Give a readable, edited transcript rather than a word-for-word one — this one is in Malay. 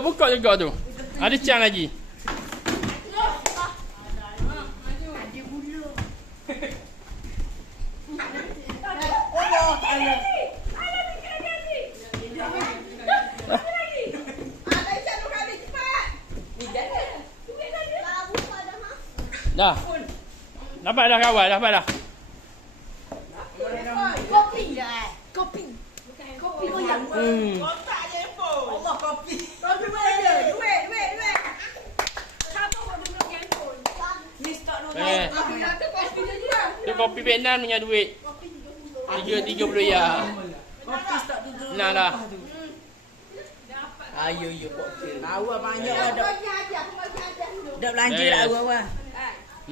buka juga tu. Ada can lagi. Dah. Dapat dah kawan, dapat dah. Kopi. Kopi. Kopi goyang. Kotak je handphone. Allah kopi. Kopi mana dia? Duit. Siapa buat dia punya handphone? Ni stok nombor. Tu kopi Vietnam punya duit. 30 ya. Kopi stok tu. Nah dah. Ayo kopi. Awak banyak dah. Dah belanja dah awak.